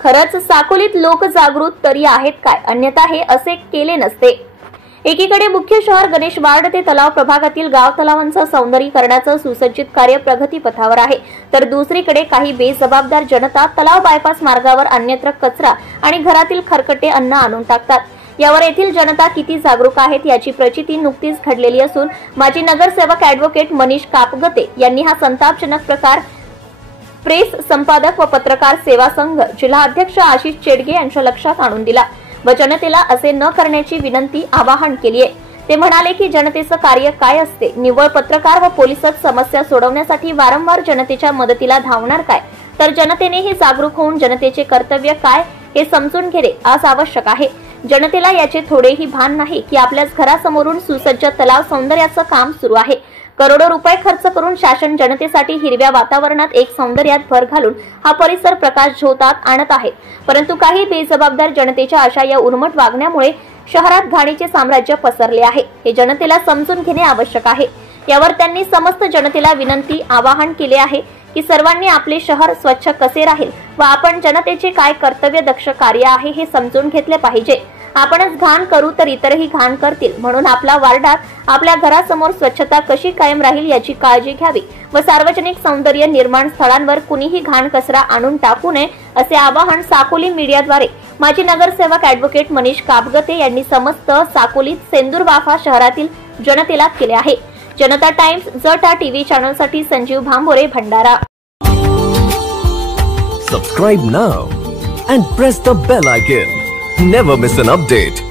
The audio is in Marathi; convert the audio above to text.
खरंच साकोलीत लोक जागृत तरी आहेत काय, अन्यथा हे असे केले नसते। एकीकडे मुख्य शहर गणेश वार्ड ते तलाव प्रभागातील गाव तलावांचं सौंदर्यीकरणाचं सुसज्जित कार्य प्रगतीपथावर आहे, तर दुसरीकडे काही बेजबाबदार जनता तलाव बायपास मार्गावर अन्यत्र कचरा आणि घरातील खरकटे अन्न आणून टाकतात। यावर येथील जनता किती जागरूक आहेत याची प्रचिती नुकतीच घडलेली असून माजी नगरसेवक ॲडव्होकेट मनीष कापगते यांनी हा संतापजनक प्रकार प्रेस संपादक व पत्रकार सेवा संघ जिल्हा अध्यक्ष आशिष चेडगे यांच्या लक्षात आणून दिला व जनतेला असे न करण्याची विनंती आवाहन केली आहे। ते म्हणाले की जनतेचं कार्य काय असते, निव्वळ पत्रकार व पोलिसच समस्या सोडवण्यासाठी वारंवार जनतेच्या मदतीला धावणार काय, तर जनतेनेही जागरूक होऊन जनतेचे कर्तव्य काय हे समजून घेणे आज आवश्यक आहे। जनतेला याचे थोडेही भान नाही की आपल्याच घरासमोरून सुसज्ज तलाव सौंदर्याचं काम सुरू आहे। करोडो रुपये खर्च करून शासन जनतेसाठी हिरव्या वातावरणात एक सौंदर्यात भर घालून हा परिसर प्रकाश झोतात आणत आहे, परंतु काही बेजबाबदार जनतेच्या अशा या उर्मट वागण्यामुळे शहरात घाणीचे साम्राज्य पसरले आहे। हे जनतेला समजून घेणे आवश्यक आहे। यावर त्यांनी समस्त जनतेला विनंती आवाहन केले आहे की सर्वांनी आपले शहर स्वच्छ कसे राहील व आपण जनतेचे काय कर्तव्य दक्ष कार्य आहे हे समजून घेतले पाहिजे। आपणच घाण करू तर इतरही घाण करतील, म्हणून आपल्या वार्डात आपल्या घरासमोर स्वच्छता कशी कायम राहील याची काळजी घ्यावी व सार्वजनिक सौंदर्य निर्माण स्थळांवर कुणीही घाण कचरा आणून टाकू नये असे आवाहन साकोली मीडियाद्वारे माजी नगरसेवक ॲडव्होकेट मनीष कापगते यांनी समस्त साकोलीत सेंदूरवाफा शहरातील जनतेला केले आहे। जनता टाइम्स जटा टीव्ही चॅनलसाठी Sanjeev Bhambore, Bhandara. Subscribe now and press the bell icon. Never miss an update.